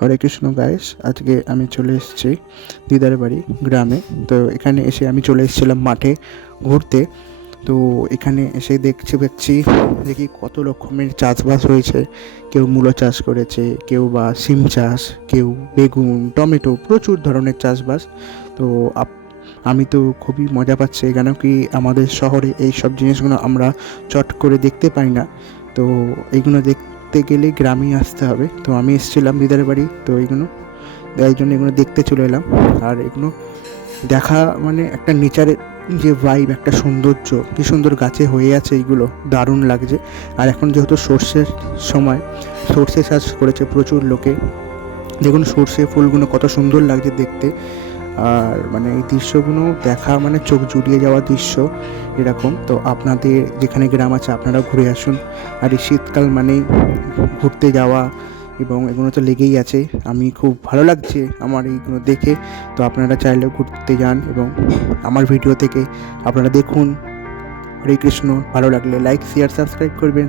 হরে Krishna guys, আজকে আমি চলে এসেছি দিদার বাড়ি গ্রামে। তো এখানে এসে আমি চলে এসেছিলাম মাঠে ঘুরতে। তো এখানে এসে দেখছি দেখি কত রকমের চাষবাস হয়েছে। কেউ মূলো চাষ করেছে, কেউ বা সিম চাষ, কেউ বেগুন, টমেটো, প্রচুর ধরনের চাষবাস। তো আমি তো খুবই মজা পাচ্ছি, কেন কি আমাদের শহরে এই সব জিনিসগুলো আমরা চট করে দেখতে পাই না। তো এইগুলো দেখতে গেলে গ্রামেই আসতে হবে। তো আমি এসেছিলাম দিদার বাড়ি, তো এইগুলো এই জন্য এগুলো দেখতে চলে এলাম। আর এগুলো দেখা মানে একটা নেচারের যে ভাইব, একটা সৌন্দর্য, কী সুন্দর গাছে হয়ে আছে, এইগুলো দারুণ লাগছে। আর এখন যেহেতু সর্ষের সময়, সর্ষে চাষ করেছে প্রচুর লোকে। দেখুন সর্ষে ফুলগুলো কত সুন্দর লাগছে দেখতে। আর মানে এই দৃশ্যগুলো দেখা মানে চোখ জুড়িয়ে যাওয়া দৃশ্য এরকম। তো আপনাদের যেখানে গ্রাম আছে আপনারা ঘুরে আসুন। আর এই শীতকাল মানেই ঘুরতে যাওয়া, এবং এগুলো তো লেগেই আছে। আমি খুব ভালো লাগছে আমার এইগুলো দেখে। তো আপনারা চাইলেও ঘুরতে যান এবং আমার ভিডিও থেকে আপনারা দেখুন। হরে কৃষ্ণ। ভালো লাগলে লাইক, শেয়ার, সাবস্ক্রাইব করবেন।